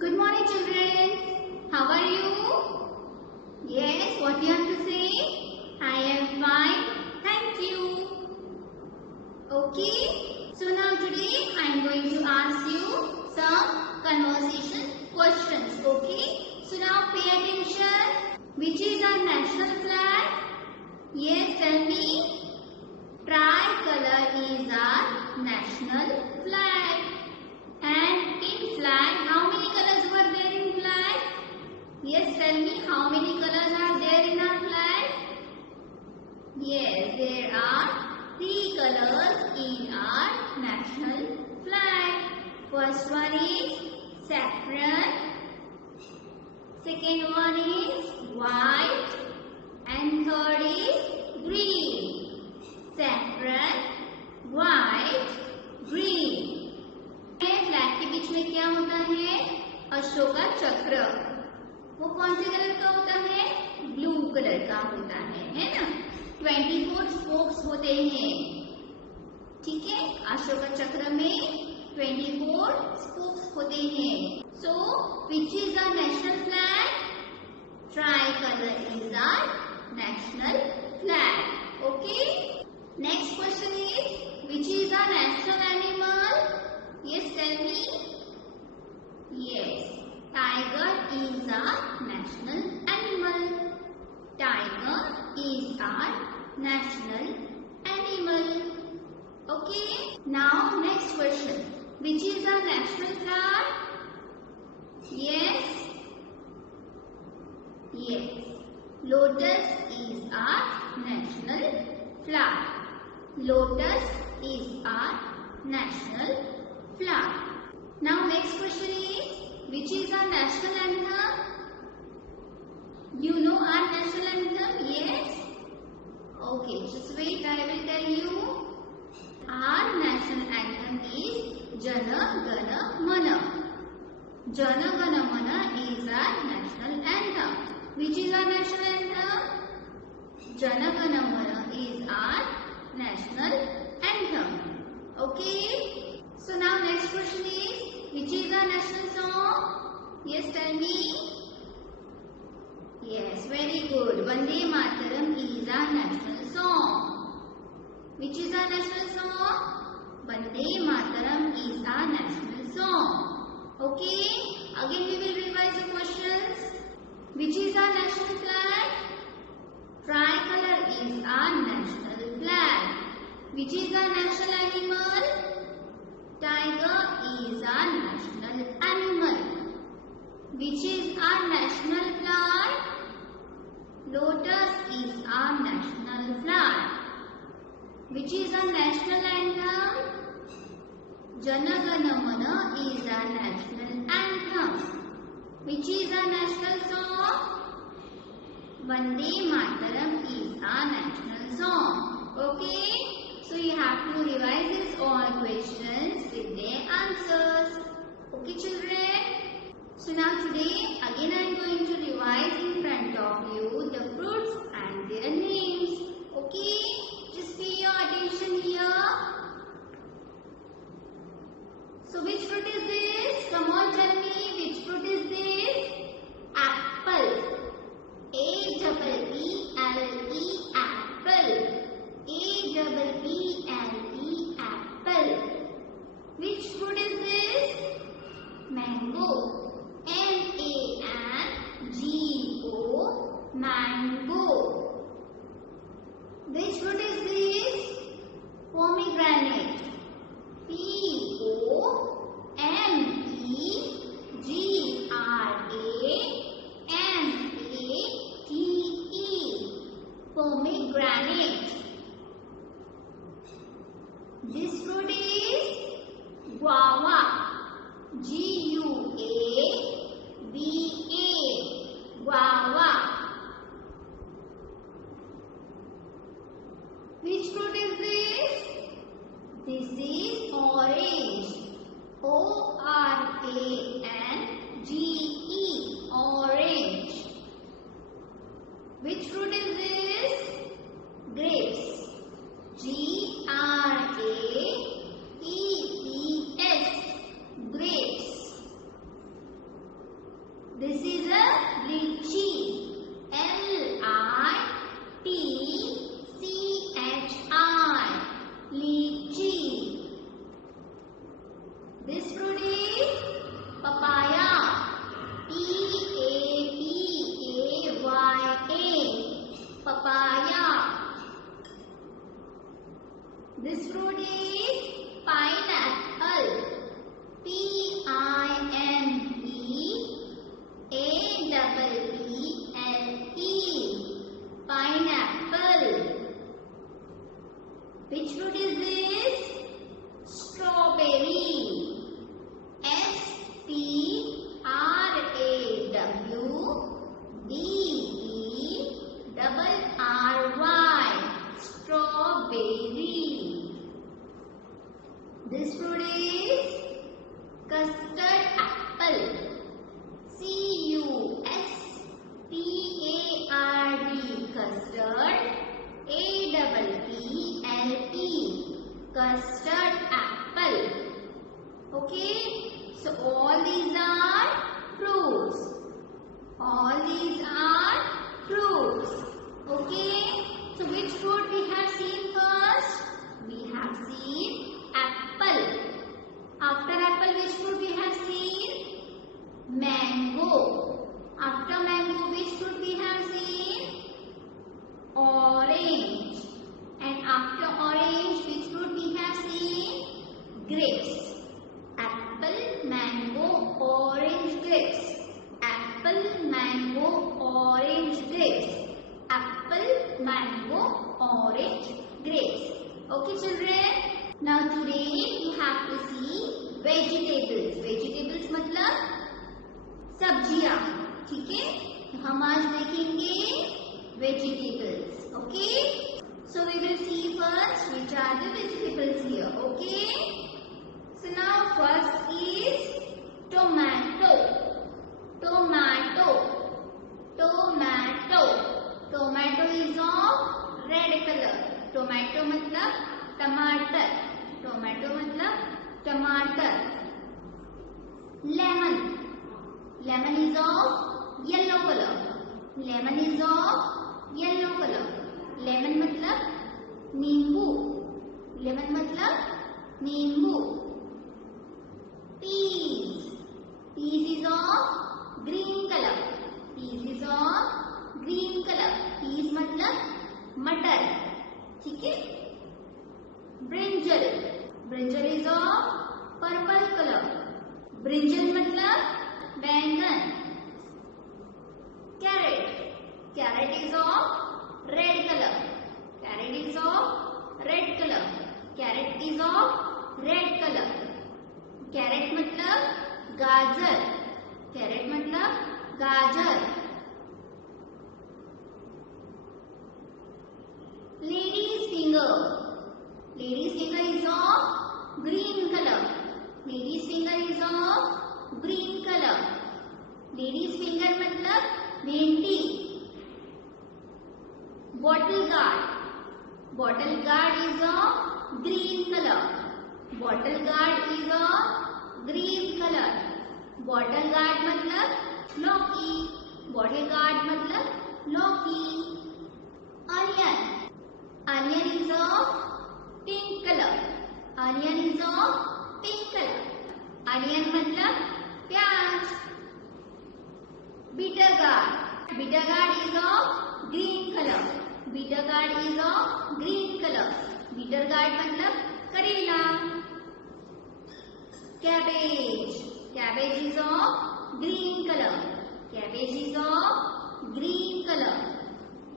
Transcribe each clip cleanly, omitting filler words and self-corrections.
Good morning, children. How are you? Yes, what you have to say? I am fine. Thank you. Okay. So now today I am going to ask you some conversation questions. Okay. So now pay attention. Which is our national flag? Yes, tell me. Tricolor is our national flag. And in flag, how many colors were there in flag? Yes, tell me, how many colors are there in our flag? Yes, there are 3 colors in our national flag. First one is saffron. Second one is white. And third is green. Saffron, white, green. Flag के बीच में क्या होता है? अशोका चक्र। वो कौन से colour का होता है? ब्लू कलर का होता है ना? 24 स्पोक्स होते हैं, ठीक है? अशोका चक्र में 24 स्पोक्स होते हैं। So which is the national flag? Tricolour is our national flag. Okay, next question is which is the national animal? Yes, tell me. Yes, tiger is our national animal. Tiger is our national animal. Okay. Now next question. Which is our national flag? Yes. Yes. Lotus is our national flag. Lotus is our national flag. Now next question is, which is our national anthem? You know our national anthem? Yes? Okay, just wait, I will tell you. Our national anthem is Jana Gana Mana. Jana Gana Mana is our national anthem. Which is our national anthem? Jana Gana Mana is our national anthem. Okay? So now next question is, which is our national song? Yes, tell me. Yes, very good. Vande Mataram is our national song. Which is our national song? Vande Mataram is our national song. Okay, again we will revise the questions. Which is our national flag? Tricolor is our national flag. Which is our national animal? Tiger is our national animal. Which is our national flag? Lotus is our national flag. Which is our national anthem? Jana Gana Mana is our national anthem. Which is our national song? Vande Mataram is our national song. Okay? So you have to revise these all questions with their answers. Okay, children? So now today again I am going to revise in front of you the fruits and their names. Okay? Just pay your attention here. So which fruit is this? Come on, tell me, which fruit is this? Apple. A-double-E-L-E, apple. A-double-E-L-E, apple. Which fruit is this? Mango. M-A-N-G-O, mango. Which fruit is this? Pomegranate. P-O-M-E-G-R-A-N-A-T-E, pomegranate. This fruit is guava. G-U-A-V-A, guava. Which fruit is this? This is a lychee. L-I-T-C-H-I. Lychee. This fruit is papaya. P-A-P-A-Y-A. Papaya. This fruit is pineapple. P-I-N-E-A-P-P-L-E. Pineapple. Which fruit is this? Strawberry. S-T-R-A-W-B-E-R-R-Y. Strawberry. This fruit is custard apple. C-U-S-T-A-R-D. Custard. A-P-P-L-E. Custard apple. Okay. So all these are fruits. All these are fruits. Okay. So which fruit we have seen first? We have seen apple. After apple, which fruit we have seen? Mango. After mango, which fruit we have seen? Orange. And after orange, which fruit we have seen? Grapes. Apple, mango, orange, grapes. Apple, mango, orange, grapes. Apple, mango, orange, grapes. Okay, children? Now today you have to see vegetables. Vegetables मतलब सब्जियां. ठीक है? हम आज देखेंगे vegetables. Okay? So we will see first which are the vegetables here. Okay? So now first is tomato. Tomato. Tomato. Tomato is of red color. Tomato मतलब टमाटर. Tomato मतलब टमाटर. Lemon. Lemon is of yellow color. Lemon is of yellow color. Lemon मतलब नींबू. Lemon मतलब नींबू. Peas. Peas is of green color. Peas is of green color. Peas मतलब मटर. ठीक है? Brinjal. Brinjal is of purple color. Brinjal मतलब बैंगन. Carrot. Carrot is of red color. Carrot is of red color. Carrot is of red color. Carrot मतलब गाजर. Carrot मतलब गाजर. Lady's finger. Lady's finger is of green color. Lady's finger is of green color. Lady's finger मतलब mehndi. Bottle guard. Bottle guard is of green color. Bottle guard is of green color. Bottle guard मतलब लौकी. Bottle guard मतलब लौकी. Onion. Onion is of pink color. Onion is of pink color. Onion मतलब प्याज. Bitter gourd. Bitter gourd is of green color. Bitter gourd is of green color. Bitter gourd मतलब करेला. Cabbage. Cabbage is of green color. Cabbage is of green color.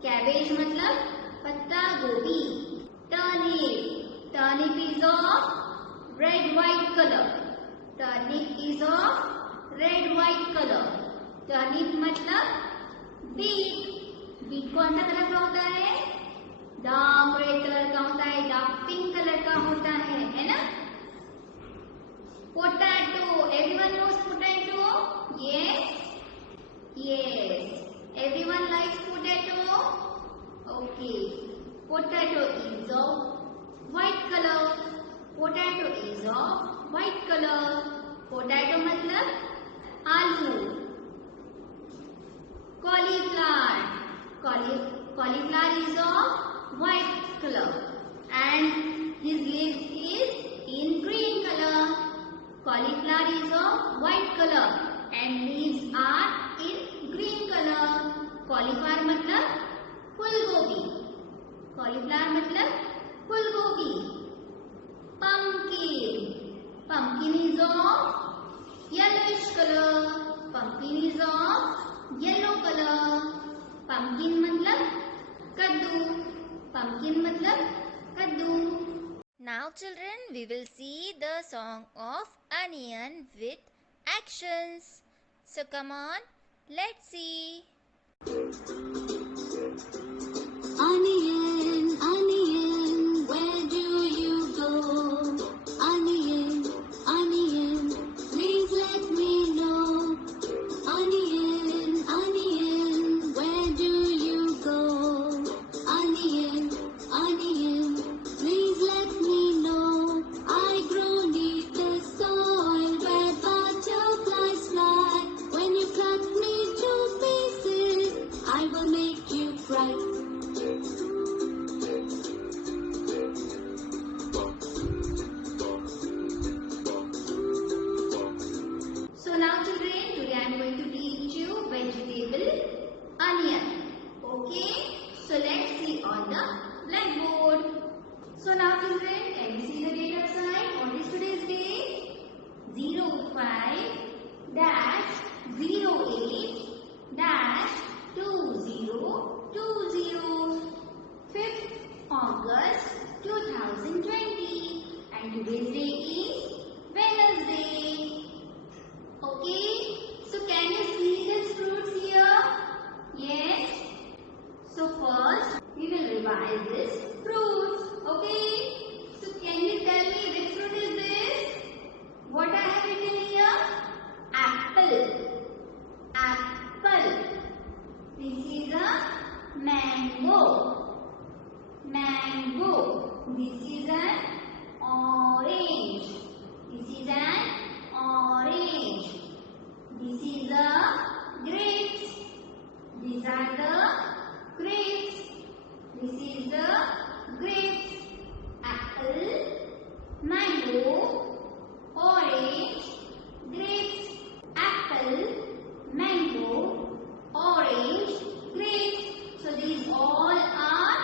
Cabbage मतलब पत्ता गोभी. Turnip. Turnip is of red white color. Turnip is of red white color. Turnip मतलब beet. Beet कौन सा colour का होता है? डार्क रेड कलर का होता है. डार्क पिंक कलर का होता है ना? Potato. Everyone knows potato? Yes. Yes. Everyone likes potato? Okay. Potato is of white color. Potato is of white color. Potato मतलब आलू. कॉलीफ्लावर मतलब फूल गोभी, कॉलीफ्लावर मतलब फूल गोभी। Pumpkin, pumpkin is of yellowish color, pumpkin is of yellow color। pumpkin मतलब कद्दू, pumpkin मतलब कद्दू। Now children, we will see the song of onion with actions. So come on, let's see. Onion, onion, where do you go? Onion, onion, please let me know. Onion, onion, where do you go? Onion, onion, please let me know. I grow neath the soil where butterflies fly. When you cut me to pieces, I will make you cry. So now children, today I am going to teach you vegetable onion. Okay, so let's see on the blackboard. So now children, can you see the date outside? What is today's date? 05-08-2020, 5th August 2020, and today's date is Wednesday. Okay, so can you see these fruits here? Yes. So first we will revise this fruits. Okay. So can you tell me which fruit is this? What I have written here? Apple. Apple. This is a mango. Mango. This is an orange. This is an orange. This is the grapes. These are the grapes. This is the grapes. Apple, mango, orange, grapes. Apple, mango, orange, grapes. So these all are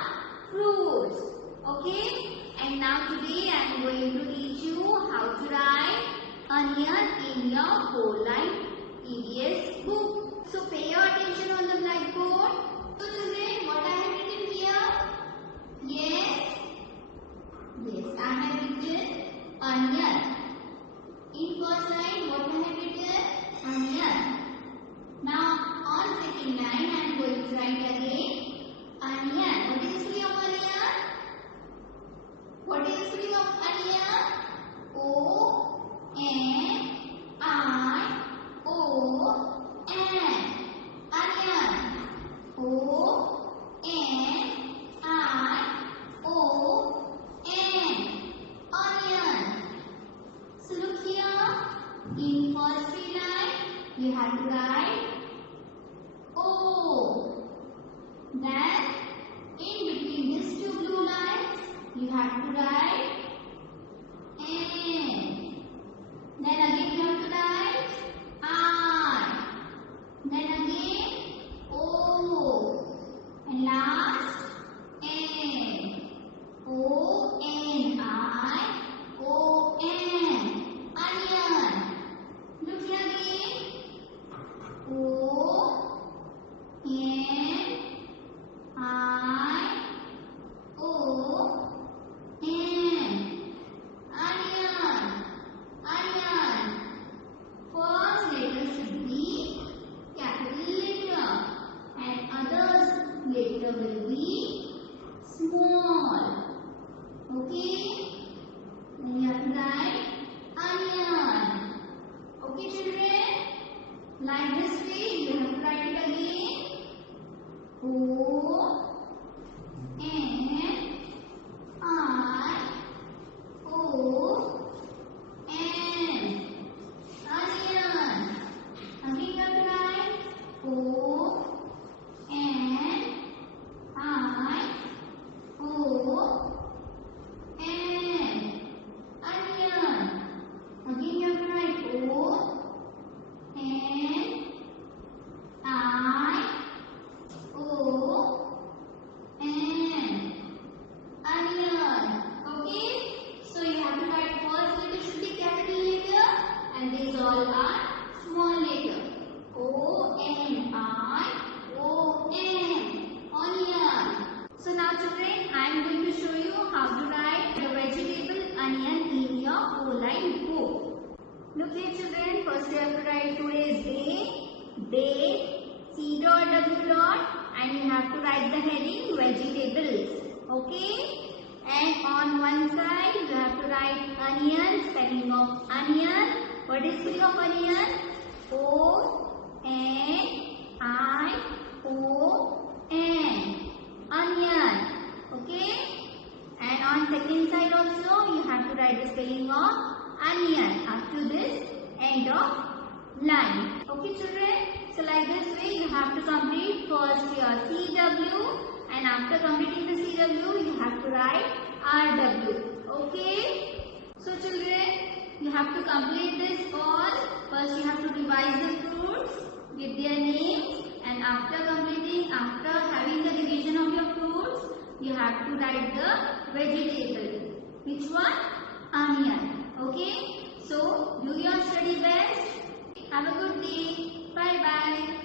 fruits. Okay? And now today I am going to teach you how to write onion in your whole life EVS book. So pay your attention on the blackboard. So children, what I have written here? Yes. Yes, I have written onion. In first line, what I have written? Onion. Now on second line, I am going to write again onion. What is the spelling of onion? What is the spelling of onion? O-N-I-O-N. Onion. O-N-I-O-N. Onion. So look here. In first three lines, you have to write O. Then in between these two blue lines, you have to write N. Then again you have to write I. Then again O. And last N. O-N-I-O-N. Onion. Look here again. O-N-I-O-N. Onion. Onion. First letter should be capital letter and others letter will be small. Okay? Then you have to write onion. Okay children? Like this way you have to write it again. O N I O N. Onion. Again you have to write O N I O N. Onion. Again you have to write O N I Okay. And on one side you have to write onion, spelling of onion. What is spelling of onion? O-N-I-O-N. Onion. Okay. And on second side also you have to write the spelling of onion after this end of line. Okay children. So like this way you have to complete first your CW, and after completing the CW you have to write RW. Okay. So children, you have to complete this all. First you have to revise the fruits with their names, and after having the revision of your fruits, you have to write the vegetable. Which one? Onion. Okay. So do your study best. Have a good day. Bye bye.